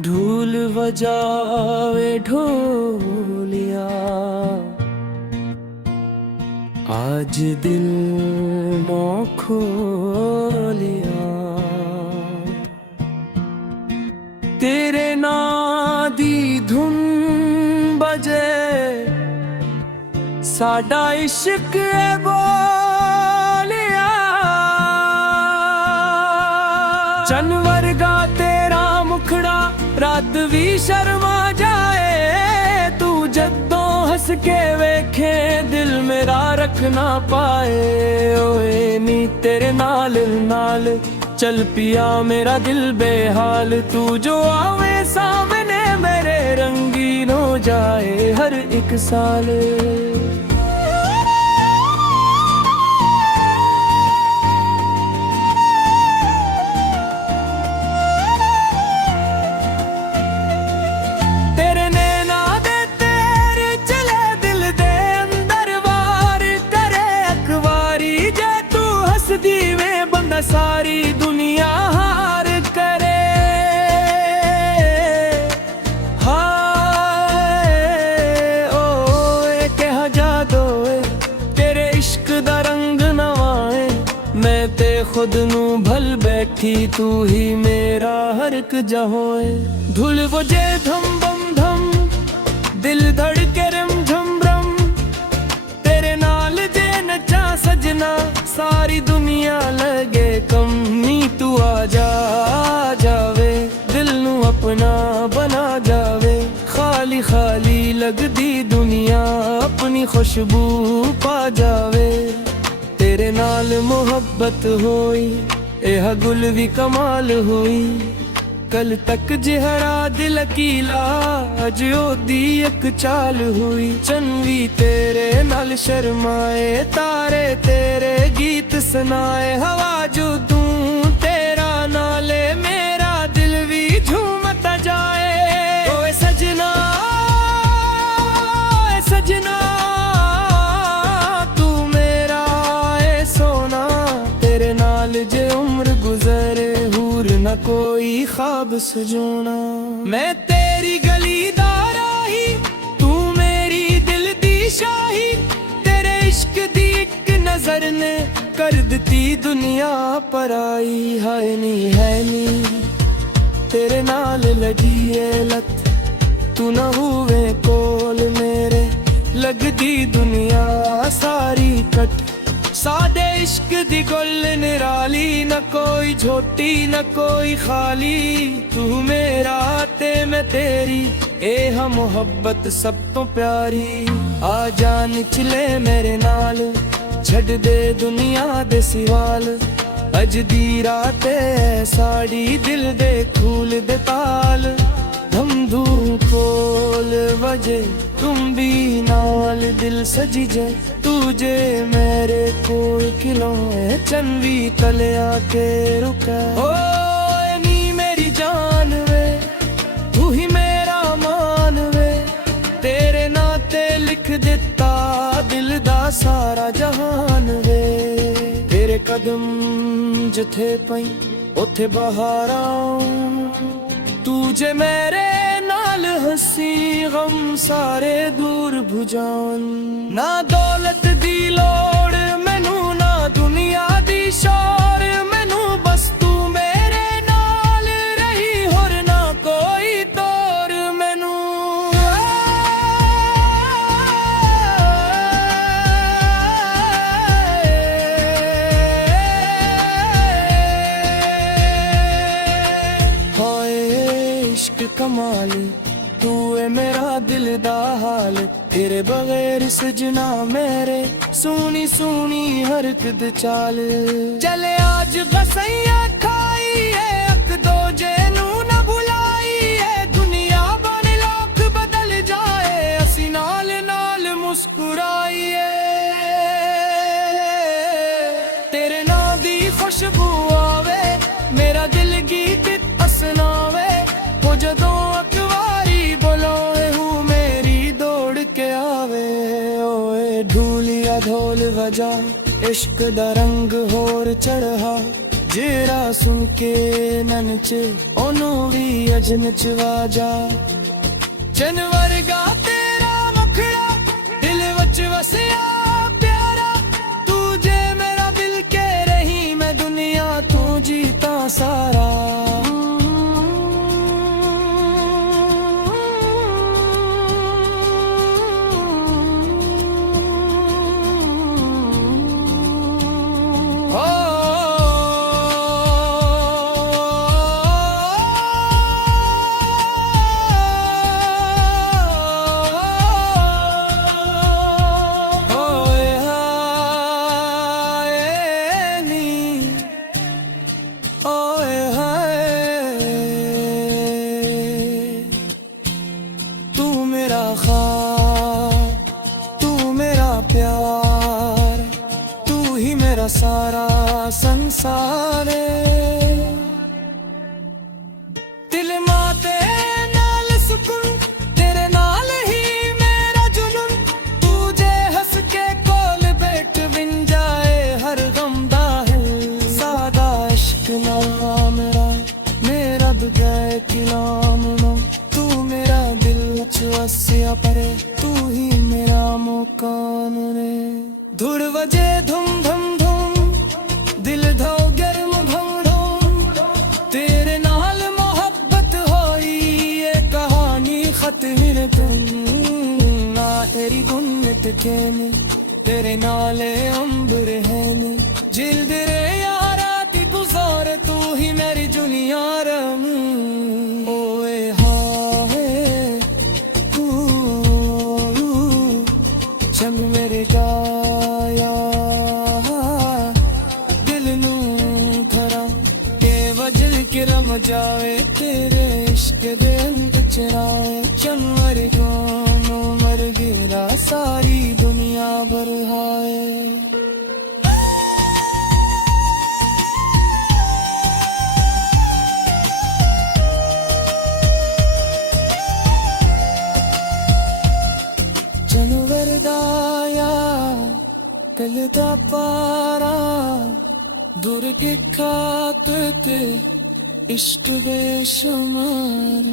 ढोल बजावे ढोलिया, आज दिल नौ खोलिया। तेरे नां दी धुन बजे, साडा इश्क है बोलिया। चन वर्गा तेरा मुखड़ा रात भी शर्मा जाए, तू जद्दों हंस के वेखे दिल मेरा रख ना पाए। ओए नी तेरे नाल नाल चल पिया मेरा दिल बेहाल, तू जो आवे सामने मेरे रंगीन हो जाए हर एक साल। सारी दुनिया हार करे, हाय ओए कहा जादो तेरे इश्क दा रंग नवाए। मैं ते खुद नू भल बैठी, तू ही मेरा हर एक जहोए। धुल बजे धम बम धम, दिल धड़के रिम झम रम, तेरे नाल जे नचा सजना सारी दुनिया लगे कम। नी तू आजा जावे दिल नू अपना बना जावे, खाली खाली लगदी दुनिया अपनी खुशबू पा जावे। तेरे नाल मोहब्बत होई यह गुल भी कमाल हुई, कल तक जिहरा दिल कीला अज ओदी एक चाल हुई। चन्वी तेरे नाल शर्माए, तारे तेरे गीत सुनाए, हवा जो तू तेरा नाले मेरा दिल भी झूमता जाए। ओए सजना सजना तू मेरा ए सोना, तेरे नाल जे उम्र गुजरे हूर न कोई ख्वाब सजोना। मैं तेरी गली दा राही, तू मेरी दिल दी शाही, तेरे इश्क दी एक नजर ने कर दिती दुनिया पराई। है नी तेरे नाल लगी है लत, तू न हुए कोल मेरे लगदी दुनिया सारी कट। सादे इश्क दी गुल निराली, न कोई झोटी न कोई खाली, तू मेरा ते मैं तेरी ए हा मोहब्बत सब तो प्यारी। आ जान चले मेरे नाल छड़ दे दुनिया दे सिवाल, अज दी रात साड़ी दिल दे खूल दे ताल। धम धूम कोल वजे तुम भी नाल दिल सजी जाए, तुझे मेरे कोल खिलौए चन्वी तले आके रुका। ओ नी मेरी जान वे तू ही मेरा मान वे, तेरे नाते लिख दिता दिल दा सारा जहान वे। तेरे कदम जिथे पई उथे बहारां, तू जे मेरे नाल हसी गम सारे दूर भुजान। ना दौलत दी लोड़ मैनू ना दुनिया दी शौर मैनू, बस तू मेरे नाल रही होर ना कोई तोर मैनू। हाय इश्क कमाली, तू है मेरा दिल दा हाल, तेरे बगैर सजना मेरे सोनी सोनी हरकत चाल। चले आज बसैया खाई है अक दो जेनू न भुलाई है, दुनिया बन लाख बदल जदों अकवारी बुलाए हूँ मेरी दौड़ के आवे ओए ढूलिया ढोल वजा इश्क दा रंग होर चढ़ा जेरा सुन के ननचे ओनू भी अजन चवाजा चन वर्गा तेरा मुखड़ा दिल वच वसिया प्यारा तू जे मेरा दिल के रही मैं दुनिया तू जीता सारा तू मेरा प्यार तू ही मेरा सारा संसार दिल माते नाल सुकून तेरे नाल ही मेरा जुनून तू जे हंस के कोल बैठ बिन जाए हर गम दा है सादा इश्क ना मेरा दुगए किलाम ना तू मेरा दिल वसिया परे तू ही मेरा मुकाम रे धुड़ वजे धुम धुम धुम दिल धो गर्म घम घम तेरे नाल मोहब्बत होई ये कहानी खत्म तुम ना तेरी गुन्नत कहने तेरे नाले अंबर है ने जिल्द रे यारा दी गुजार तू ही मेरी दुनिया रम ओए चम मेरे गाया दिल नू भरा के वजल के रम जाए तेरे इश्क दे अंत चराए चमर गानो मर गिरा सारी दुनिया भर हाय दिल दा पारा दूर के खाते इश्क बेशुमार